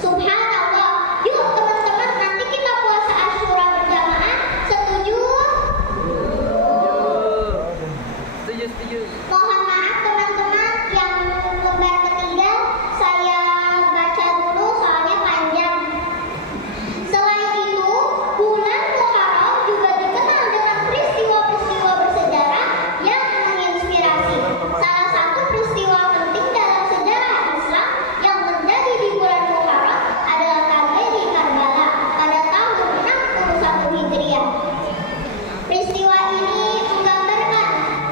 Subhanallah. Yuk teman-teman, nanti kita puasa Asyura berjamaah. Setuju? Setuju. Mohon maaf teman-teman, yang lembar ketiga saya baca dulu soalnya panjang. Selain itu, bulan Muharram juga dikenal dengan peristiwa-peristiwa bersejarah yang menginspirasi. Salah satu peristiwa penting dalam sejarah Islam yang terjadi di bulan Muharram adalah tragedi Karbala pada tahun 61 Hijriah. Peristiwa ini menggambarkan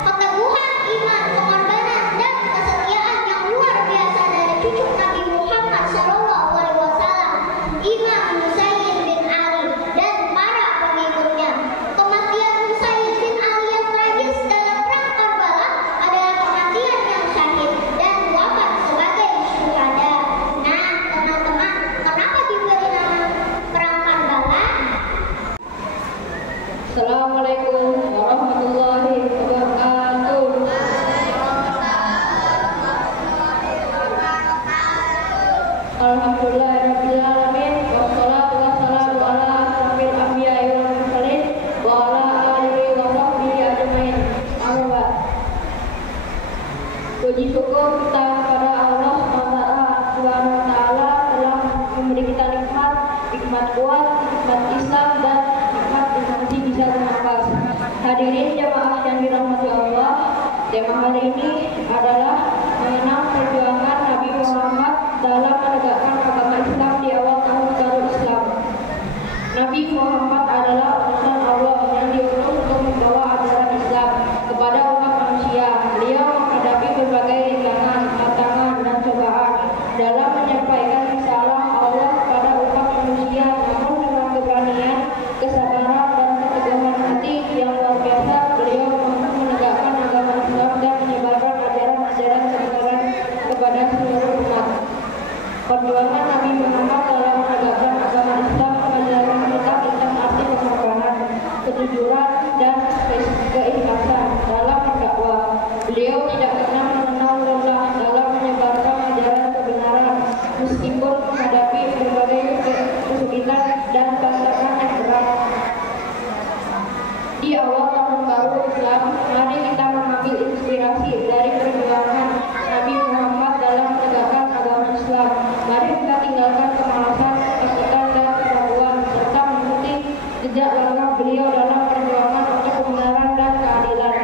keteguhan iman, pengorbanan, dan kesetiaan yang luar biasa dari cucu Nabi Muhammad SAW, Imam Husain bin Ali, dan para pengikutnya. Kematian Husain bin Ali yang tragis dalam perang Karbala adalah kematian yang syahid dan wafat sebagai syuhada. Nah, teman-teman, kenapa diberi nama perang Karbala? Assalamualaikum warahmatullahi wabarakatuh. Alhamdulillahirabbil alamin, wassalatu wassalamu ala asyrofil anbiya'i wal mursalin wa ala alihi wa sahbihi ajmain. Amma ba'd. Puji syukur kita kepada Allah Subhanahu wa taala telah memberi kita nikmat kuat, nikmat Islam, dan nikmat masih bisa bernafas. Hadirin jamaah yang dirahmati Allah, tema hari ini adalah mengenang perjuangan Nabi Muhammad dalam menegakkan agama Islam di awal tahun baru Islam. Nabi Muhammad adalah utusan Allah yang diutus untuk membawa ajaran Islam kepada umat manusia. Beliau menghadapi berbagai rintangan, tantangan, dan cobaan dalam menyampaikan risalah Allah kepada umat manusia, namun dengan keberanian, kesabaran, dan keteguhan hati yang luar biasa, beliau mampu menegakkan agama Islam dan menyebarkan ajaran-ajaran kebenaran kepada seluruh umat. Perjuangan Nabi Muhammad dalam menegakkan agama Islam mengajarkan kita tentang arti pengorbanan, kejujuran, dan keikhlasan dalam berdakwah. Beliau tidak pernah mengenal lelah dalam menyebarkan ajaran kebenaran, meskipun menghadapi berbagai kesulitan dan tantangan yang berat. Di awal tahun baru Islam, mari kita mengambil inspirasi dari perjuangan Nabi Muhammad dalam menegakkan agama Islam. Mari kita tinggalkan kemalasan, ketakutan, dan keraguan, serta mengikuti jejak langkah beliau dalam perjuangan untuk kebenaran dan keadilan.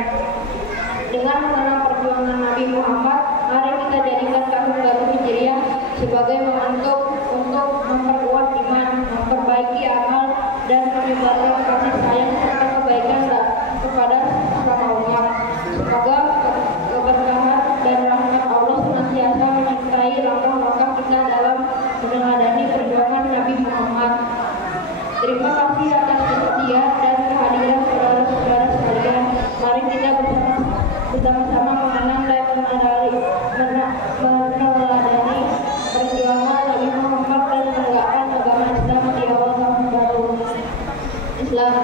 Dengan mengenang perjuangan Nabi Muhammad, mari kita jadikan tahun baru Hijriah sebagai momentum untuk memperkuat iman, memperbaiki amal, dan menyebarkan kasih sayang serta kebaikan kepada sesama umat. Semoga keberkahan dan rahmat Allah senantiasa menyertai langkah-langkah kita dalam meneladani perjuangan Nabi Muhammad. Terima kasih atas kesetiaan dan kehadiran saudara-saudara sekalian. Mari kita bersama-sama mengenang dan meneladani perjuangan Nabi Muhammad dan menegakkan agama Islam di awal tahun baru Islam.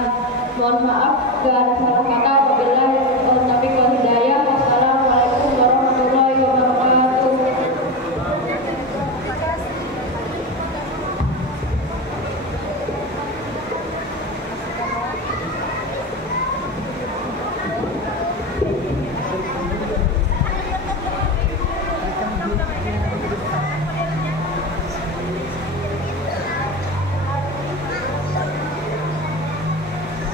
Mohon maaf jika ada salah kata. Wabillahi taufiq wal hidayah. Wassalamualaikum warahmatullahi wabarakatuh.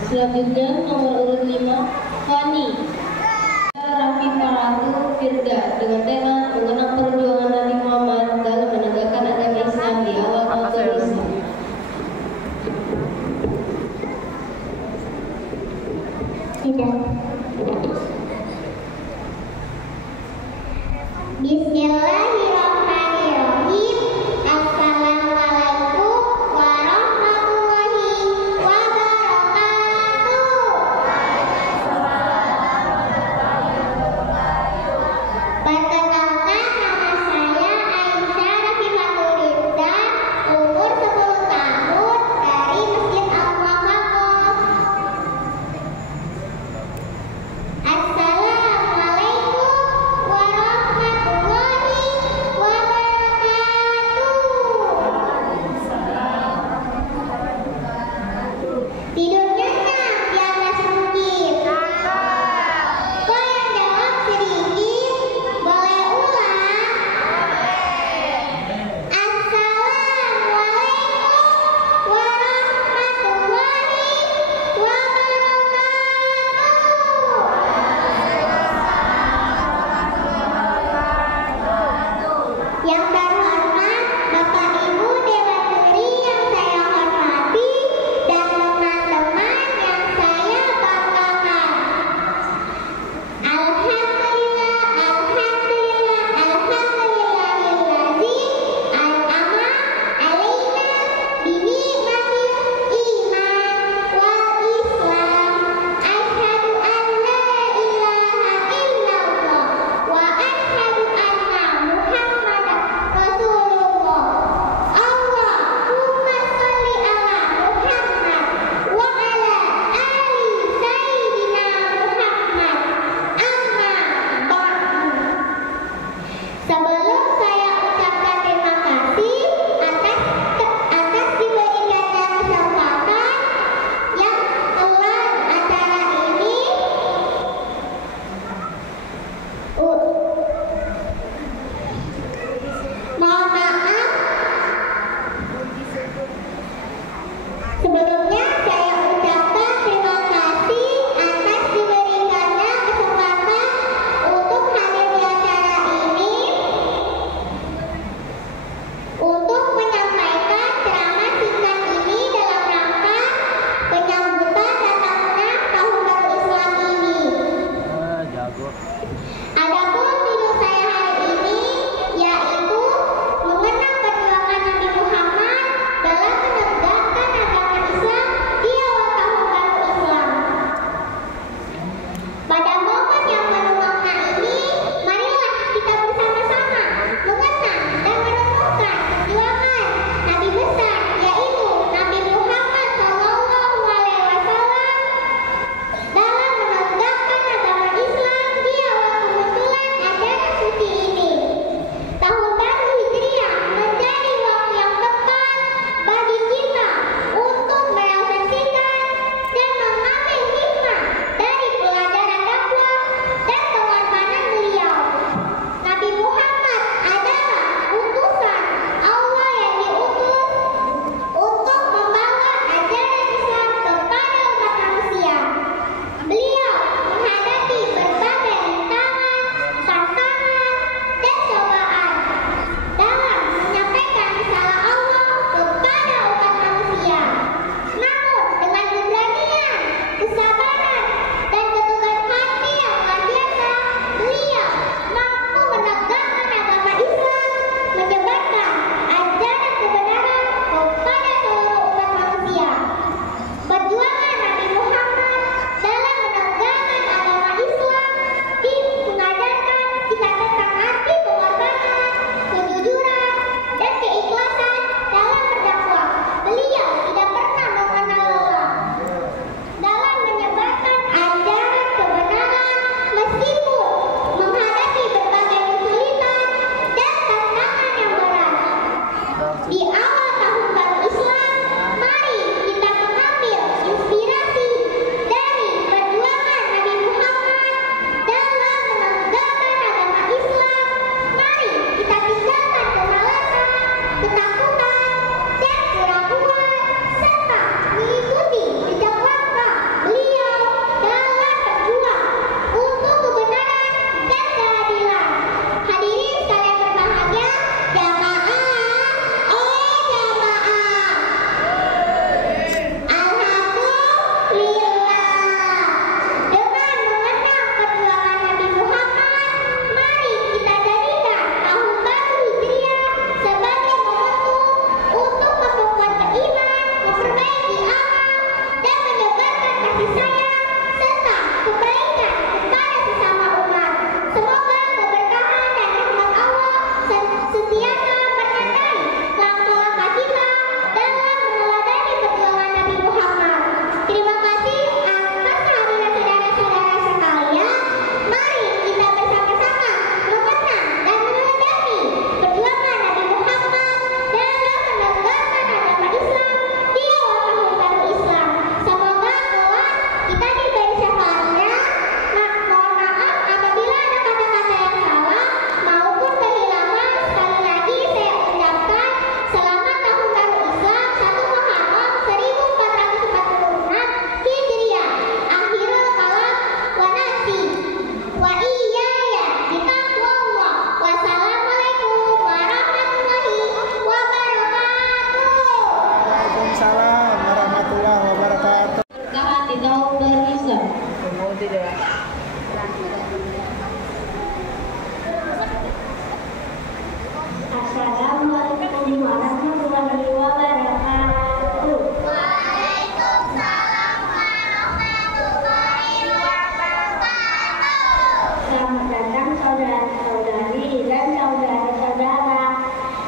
Selanjutnya nomor urut 5, Fani Raffi Faratu Firda dengan tema mengenang perjuangan Nabi Muhammad dalam menegakkan agama Islam di awal tahun Islam. Bismillahirrahmanirrahim. Assalamualaikum warahmatullahi wabarakatuh. Perkenalkan Yang terhormat Bapak Ibu Dewan Juri yang saya hormati dan teman-teman yang saya banggakan. Alhamdulillah, alhamdulillah, alhamdulillahillazi an'ama alaina binikmatil iman wal islam. Asyhadu an la ilaha illallah wa asyhadu anna Muhammadan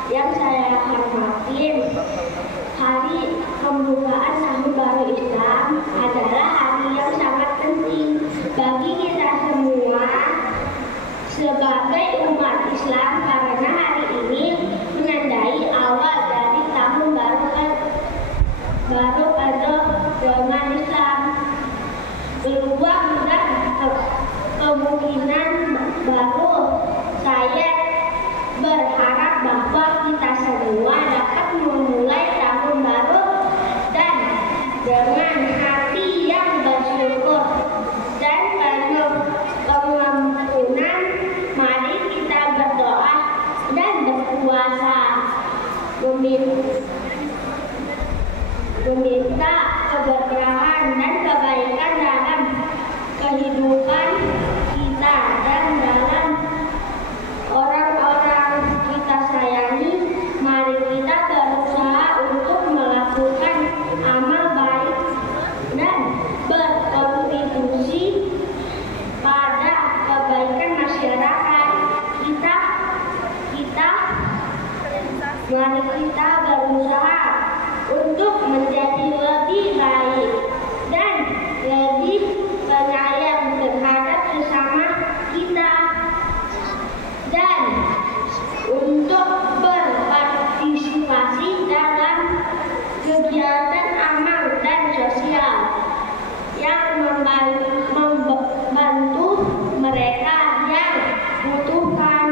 yang saya hormatin, hari pembukaan Tahun Baru Islam adalah hari yang sangat penting bagi kita semua sebagai umat Islam karena hari ini menandai awal dari tahun baru pada zaman Islam. Peluang dan kemungkinan baru, saya berharap bahwa kita semua dapat memulai tahun baru dan dengan hati yang bersyukur dan penuh pengampunan. Mari kita berdoa dan berpuasa meminta keberkahan dan kebaikan dalam kehidupan kita dan dalam orang-orang kita sayangi. Mari kita berusaha untuk melakukan amal baik dan berkontribusi pada kebaikan masyarakat kita. Mari kita berusaha untuk menjadi lebih baik dan lebih penyayang terhadap sesama kita dan untuk berpartisipasi dalam kegiatan amal dan sosial yang membantu mereka yang membutuhkan.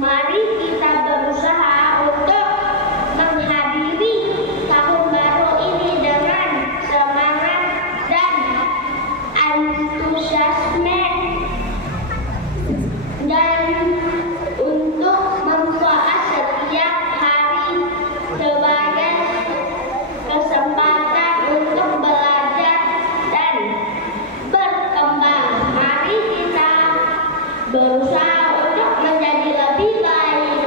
Mari kita berusaha untuk menghadiri tahun baru ini dengan semangat dan antusiasme dan untuk manfaat setiap hari sebagai kesempatan untuk belajar dan berkembang. Mari kita berusaha untuk menjadi lebih baik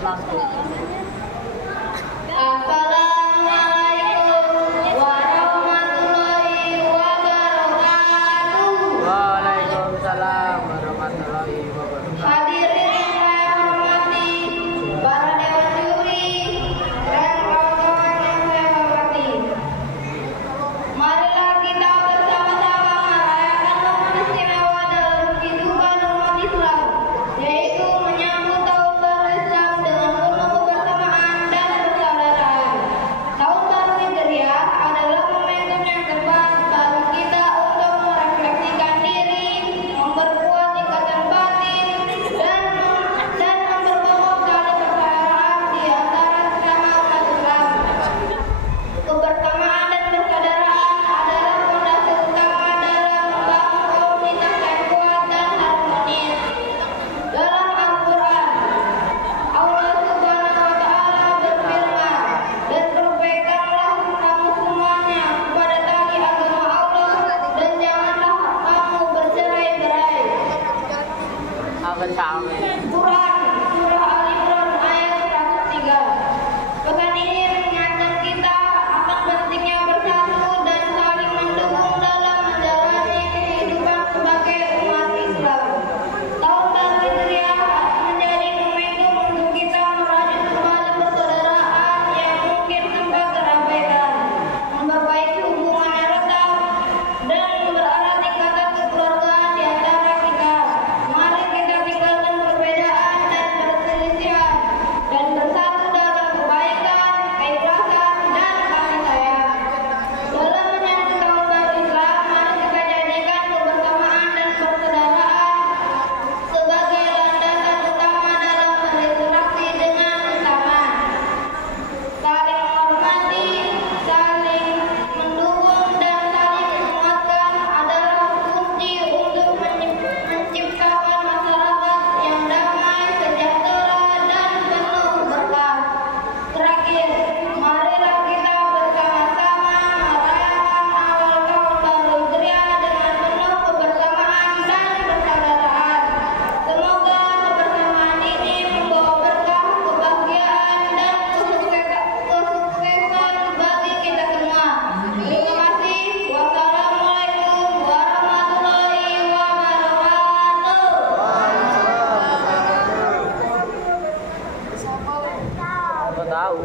Assalamualaikum warahmatullahi wabarakatuh. Waalaikumsalam warahmatullahi wabarakatuh. Hadirin yang saya hormati, para dewan juri, dan kawan-kawan yang saya hormati. Marilah kita bersama-sama merayakan momen istimewa dalam kehidupan umat Islam, yaitu menyambut tahun baru Islam dengan penuh kebersamaan dan persaudaraan. Tahun baru Hijriah adalah momentum yang tepat bagi kita untuk merefleksikan diri, memperkuat ikatan batin, dan memperkokoh tali persaudaraan di antara sesama umat Islam. Kebersamaan dan persaudaraan adalah fondasi utama dalam membangun komunitas yang kuat dan harmonis. Dalam Al-Quran, Allah Subhanahu wa Ta'ala berfirman, "Dan perbaikanlah kamu semuanya kepada tali agama Allah, dan janganlah kamu bercerai-berai." Apa cawe? Quran Surah Al-Imran ayat 103. Pesan ini mengingatkan kita akan pentingnya bersatu dan saling mendukung dalam menjalani kehidupan sebagai umat Islam. Tahun baru Hijriah menjadi momentum untuk kita merajut kembali persaudaraan yang mungkin sempat terabaikan, memperbaiki hubungan yang retak, dan mempererat ikatan kekeluargaan di antara kita. Mari kita tinggalkan perbedaan dan perselisihan dan bersatu dalam kebaikan, keikhlasan, dan kasih sayang. Dalam menyambut tahun baru Islam, mari kita jadikan kebersamaan dan persaudaraan sebagai landasan utama dalam berinteraksi dengan sesama. Saling menghormati, saling mendukung, dan saling menguatkan adalah kunci untuk menciptakan masyarakat yang damai, sejahtera, dan penuh berkah. Terakhir, marilah kita bersama-sama merayakan awal tahun baru Hijriah dengan penuh kebersamaan dan persaudaraan. Semoga kebersamaan ini membawa berkah, kebahagiaan, dan kesuksesan bagi kita semua. Terima kasih. Wassalamualaikum warahmatullahi wabarakatuh. Apa tahu?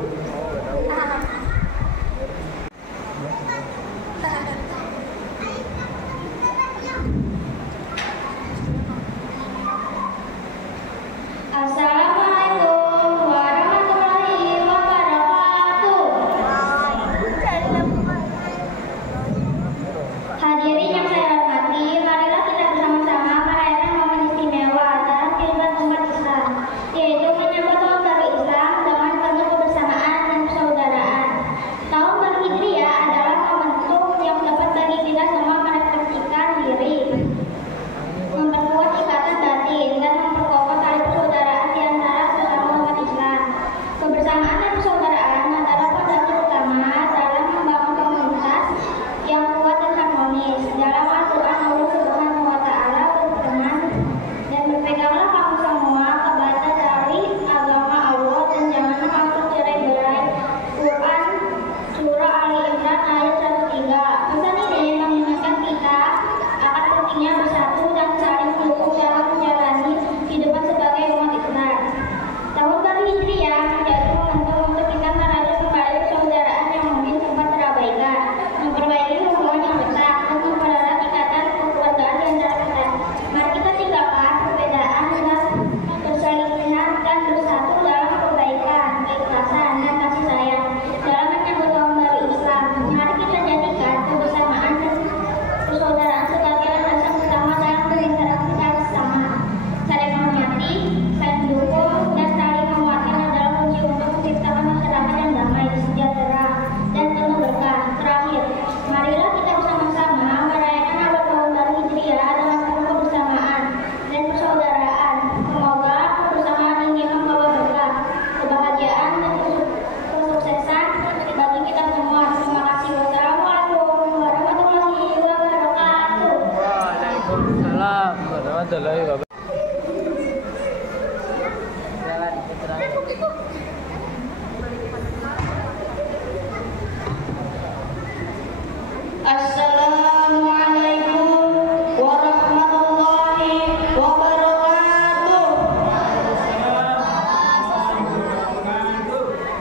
Assalamualaikum warahmatullahi wabarakatuh. Hadirin yang saya hormati, marilah kita bersama-sama merayakan momen istimewa dalam kehidupan umat Islam, yaitu menyambut tahun baru Islam dengan penuh kebersamaan dan persaudaraan. Assalamualaikum warahmatullahi wabarakatuh.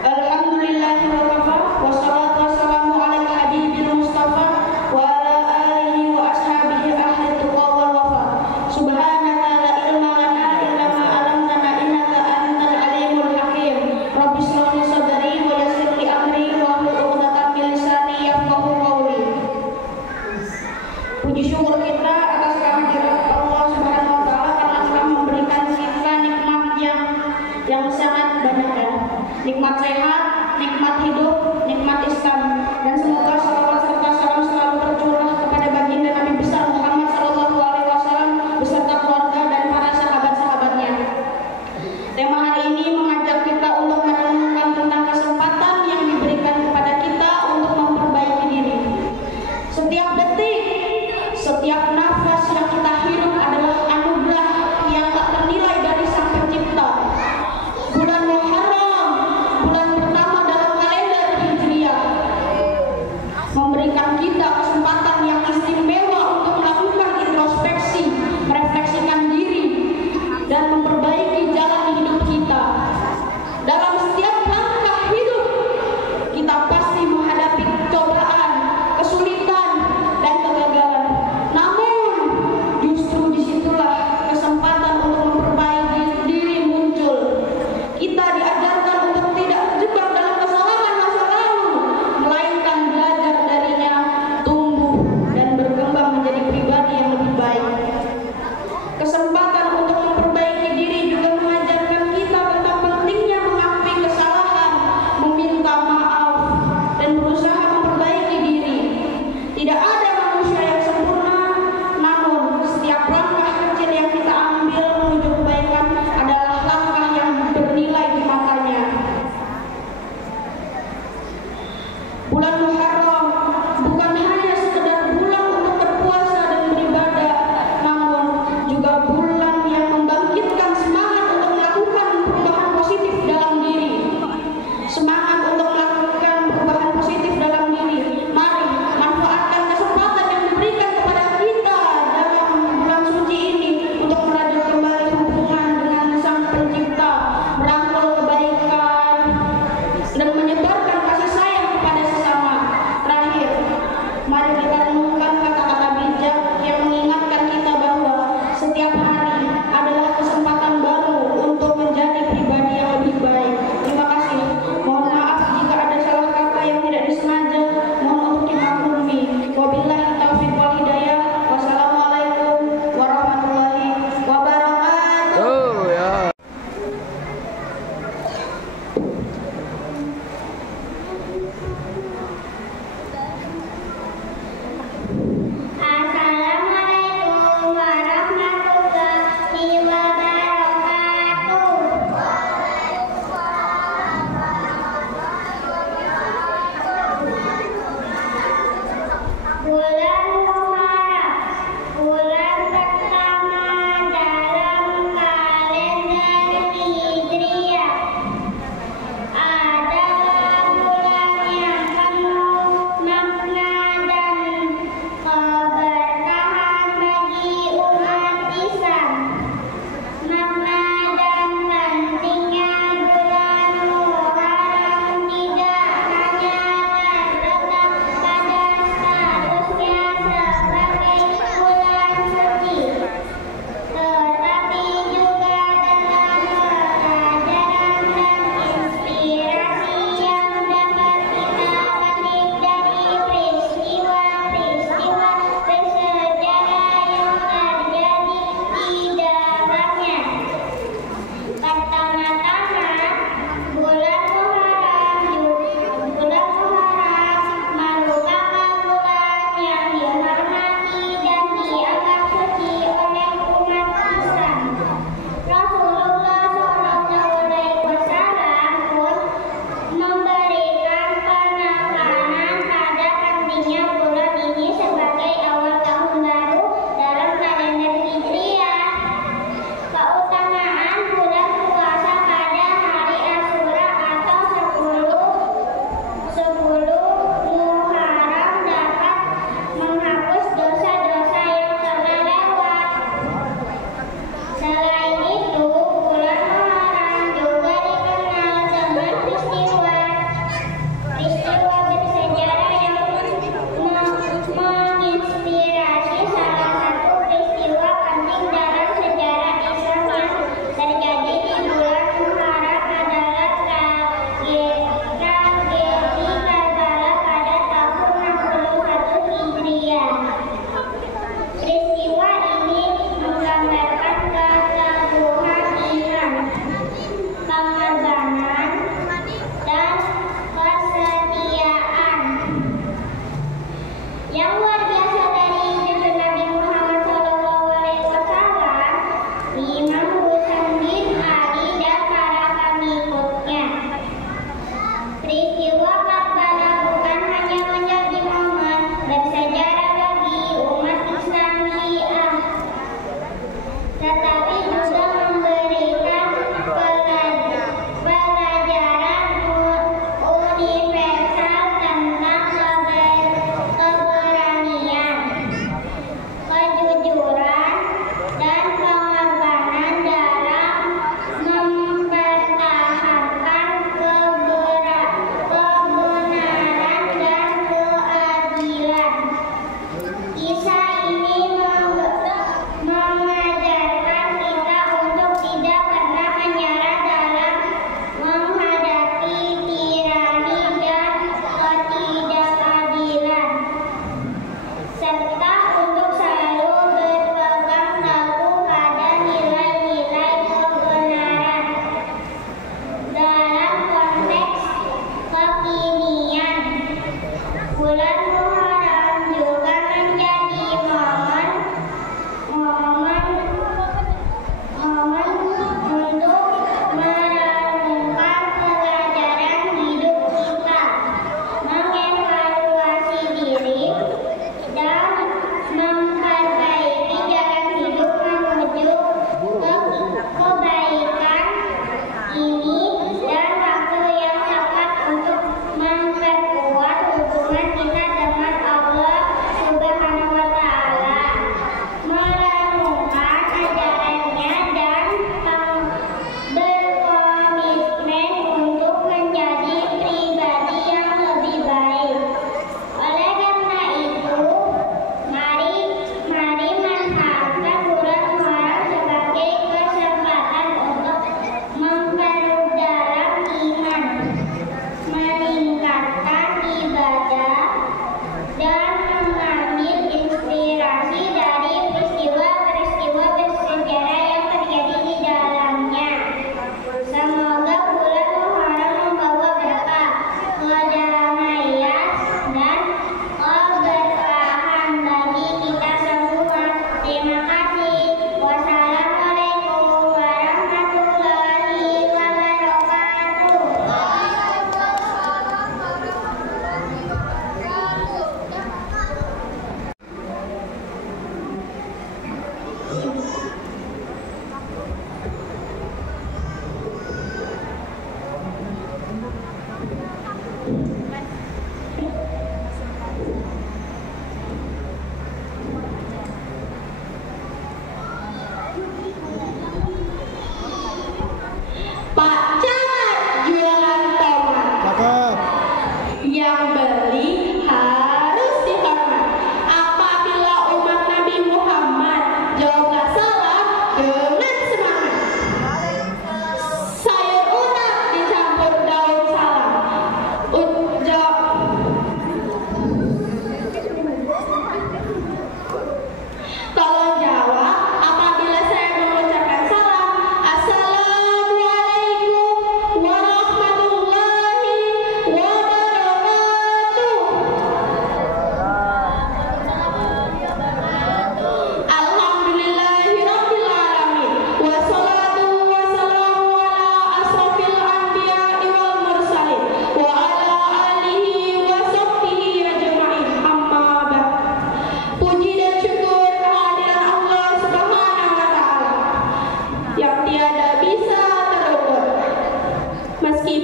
Alhamdulillahi wa kafa, wassalatu wassalamu ala habibil mustafa wa ala alihi wa ashabihi ahli tuqa wal wafa. Subhanaka la ilma lana illa ma 'allamtana innaka antal alimul hakim. Rabbi shrah li sadri wa yassir li amri wa hlul 'uqdatam min lisani yafqahu qawli. Puji syukur kita atas kehadirat Allah Subhanahu wa taala karena telah memberikan kita nikmat yang sangat banyak, nikmat sehat, nikmat hidup, nikmat Islam, dan semoga salawat serta salam selalu tercurah kepada baginda Nabi besar Muhammad sallallahu alaihi wasallam beserta keluarga dan para sahabat-sahabatnya. Tema hari ini mengajak kita untuk merenungkan tentang kesempatan yang diberikan kepada kita untuk memperbaiki diri. Setiap detik, setiap nafas yang kita hirup adalah anugerah yang tak ternilai dari Sang Pencipta. Bulan Muharram, bulan pertama dalam kalender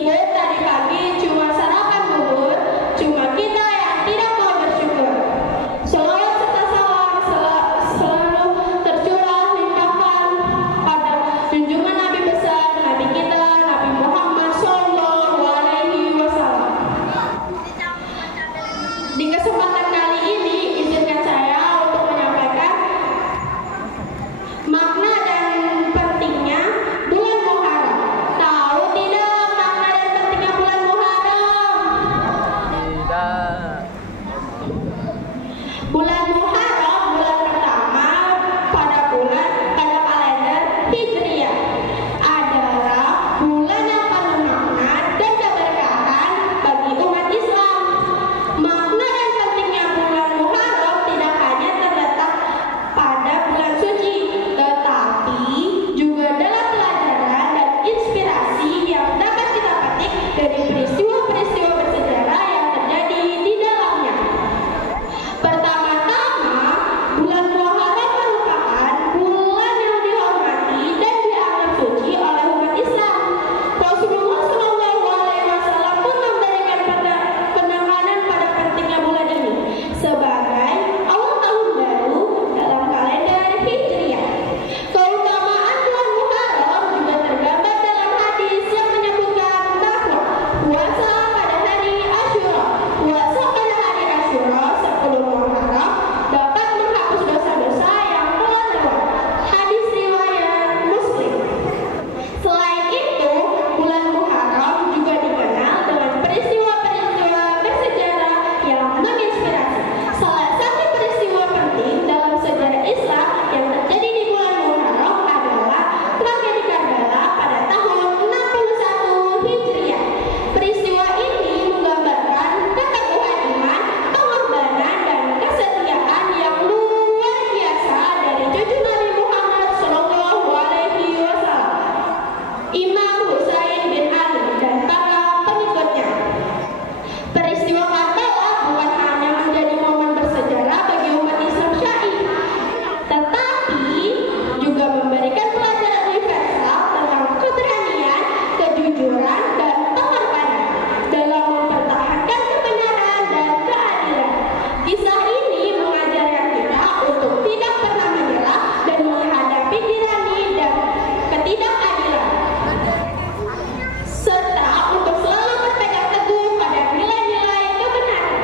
Meskipun tadi pagi cuma sarapan bubur, cuma kita yang tidak mau bersyukur. Selawat serta salam selalu tercurah limpahkan pada junjungan Nabi besar, Nabi kita, Nabi Muhammad Sallallahu Alaihi Wasallam. Di kesempatan kali ini, izinkan saya untuk menyampaikan makna dan pentingnya bulan Muharram. Tahu tidak makna dan pentingnya bulan Muharram? Tidak. Bulan Muharram bulan pertama pada kalender Hijriah adalah bulan yang penuh makna dan keberkahan bagi umat Islam. Makna dan pentingnya bulan Muharram tidak hanya terletak pada bulan suci, tetapi juga dalam pelajaran dan inspirasi yang dapat kita petik dari peristiwa-peristiwa bersejarah yang terjadi di dalamnya. Pertama-tama, bulan Muharram merupakan bulan yang dihormati dan dianggap suci oleh umat Islam. Rasulullah Shallallahu Alaihi Wasallam pun memberikan penekanan pada pentingnya bulan ini sebagai awal tahun baru dalam kalender Hijriah. Keutamaan bulan Muharram juga tergambar dalam hadis yang menyebutkan bahwa puasa pada hari Asyura 10 Muharram dapat menghapus dosa-dosa yang telah lewat. Hadis riwayat Muslim. Selain itu, bulan Muharram juga dikenal dengan peristiwa-peristiwa bersejarah yang menginspirasi. Salah satu peristiwa penting dalam sejarah Islam yang terjadi di bulan Muharram adalah tragedi Karbala pada tahun 61 Hijriah. Peristiwa ini menggambarkan keteguhan iman, pengorbanan, dan kesetiaan yang luar biasa dari cucu Nabi Muhammad Sallallahu Alaihi Wasallam, Imam Husain bin Ali dan para pengikutnya. Peristiwa Karbala bukan hanya menjadi momen bersejarah bagi umat Islam Syiah, tetapi juga memberikan pelajaran universal tentang keberanian, kejujuran, dan pengorbanan dalam mempertahankan kebenaran dan keadilan. Kisah ini mengajarkan kita untuk tidak pernah menyerah dan menghadapi tirani dan ketidakadilan, serta untuk selalu berpegang teguh pada nilai-nilai kebenaran.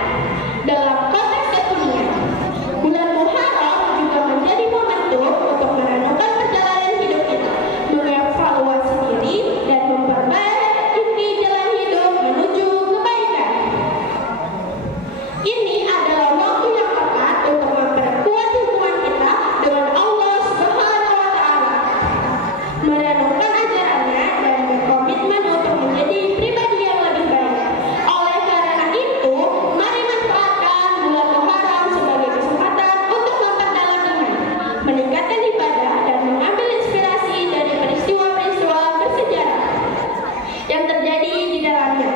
Dalam konteks kekinian, bulan Muharram juga menjadi momentum untuk merenungkan perjalanan hidup kita, mengevaluasi diri, dan memperbaiki jalan hidup menuju kebaikan. Ini adalah waktu yang tepat untuk memperkuat hubungan kita dengan Allah Subhanahu wa Ta'ala, merenungkan ajarannya, dan berkomitmen untuk menjadi pribadi yang lebih baik. Oleh karena itu, mari manfaatkan bulan Muharram sebagai kesempatan untuk memperdalam iman, meningkatkan ibadah, dan mengambil inspirasi dari peristiwa-peristiwa bersejarah yang terjadi di dalamnya.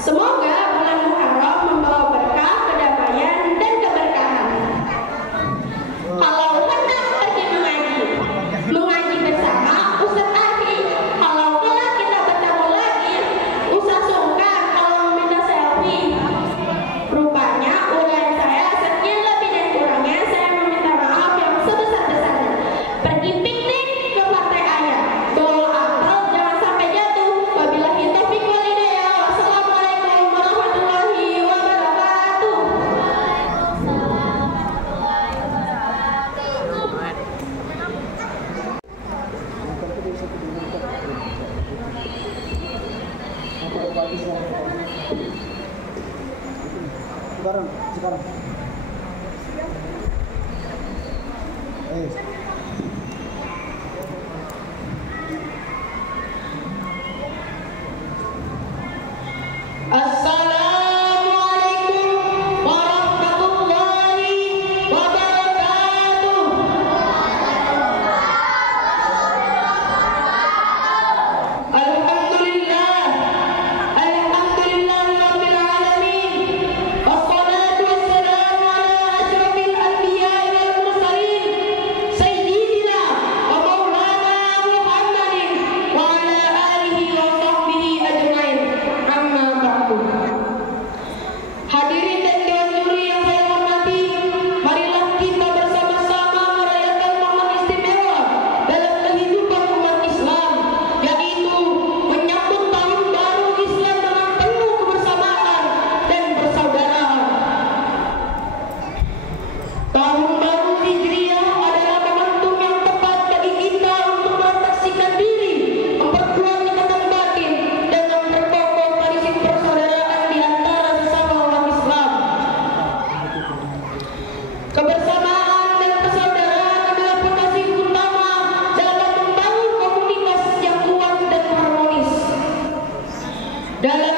Semoga bulan Muharram membawa berkah, kedamaian, dan keberkahan. Kalau hendak pergi mengaji bersama Ustaz Arfi. Kalau kelak kita bertemu lagi, Ustaz sungkan kalau meminta selfie. Rupanya uraian saya sekian, lebih dan kurangnya saya meminta maaf yang sebesar-besarnya. Pergi piknik ke pantai Ayam, bawa apel, jangan sampai jatuh. Wabillahi taufiq wal hidayah. Wassalamualaikum warahmatullahi wabarakatuh. Sekarang. Assalamualaikum warahmatullahi wabarakatuh. Alhamdulillah, alhamdulillah rabbil alamin. Wassalatu wassalamu ala asyrafil anbiya'i wal mursalin. dalam